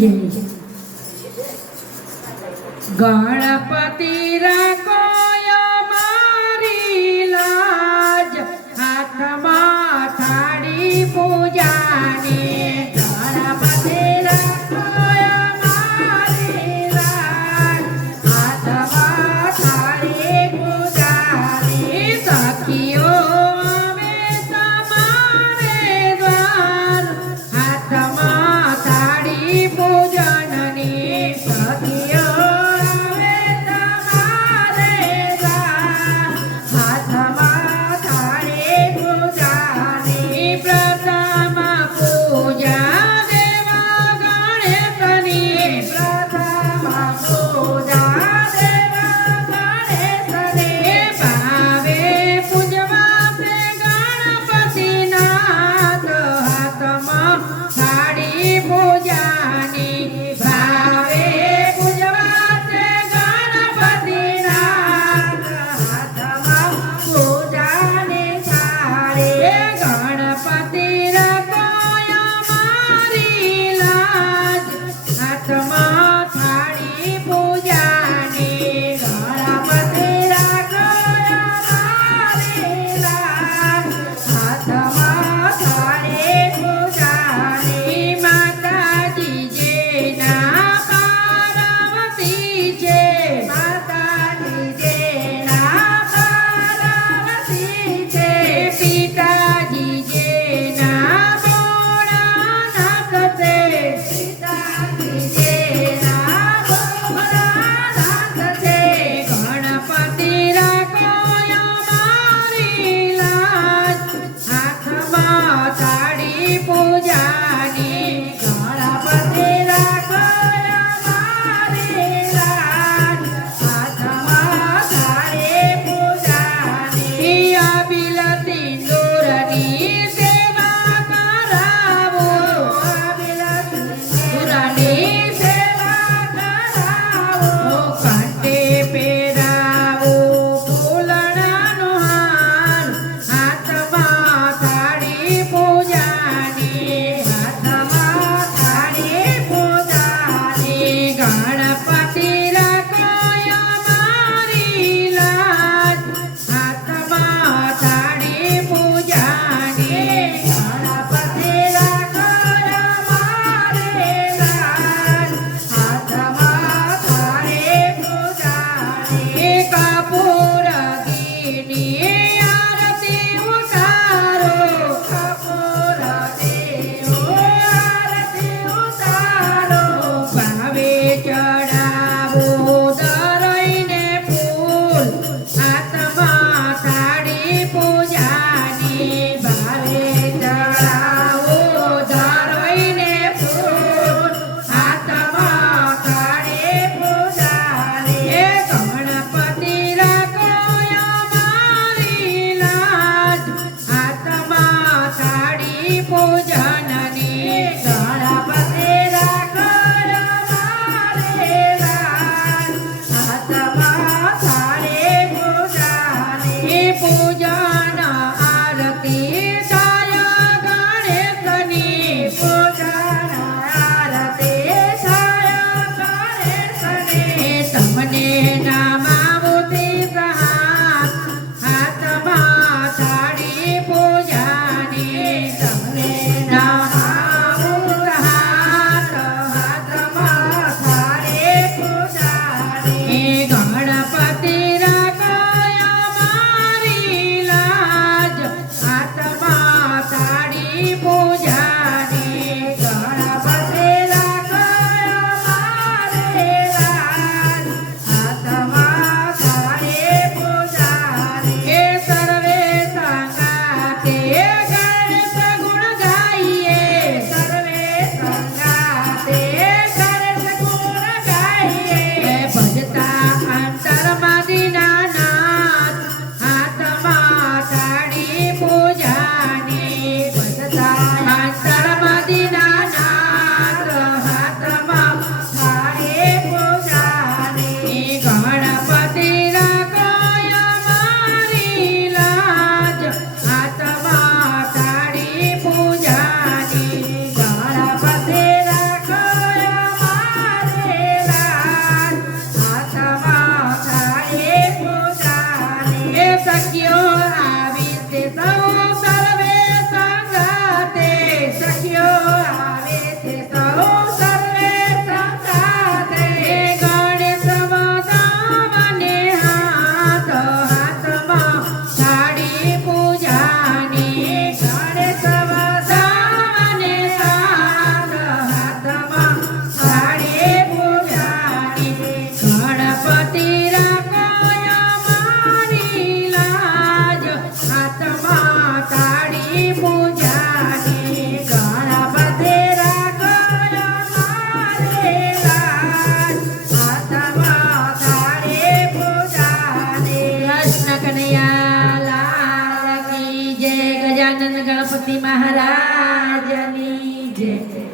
જય ગણપતિ રાખો મારી લાજ હાથમાં થાળી પૂજાની ગણપતિ રાખો મારી લાજ હાથમાં થાળી પૂજાની સખીઓ અમે તમારે દ્વાર હાથમાં થાળી પૂજનની સખીઓ સખીઓ આવે છે સૌ સર્વે સંગાથે ગણેશ વધાવને હાથ હાથમાં થાળી પૂજાની ગણેશ વધાવને હાથ હાથમાં થાળી પૂજાની ગણપતિ રાખોય મારી લાજ હાથમાં થાળી પૂજાની ગણપતિ રાખોય મારી લાજ હાથમાં થાળી પૂજાની કૃષ્ણ કનૈયા લાલ કી જય ગજાનંદ ગણપતિ મહારાજની જય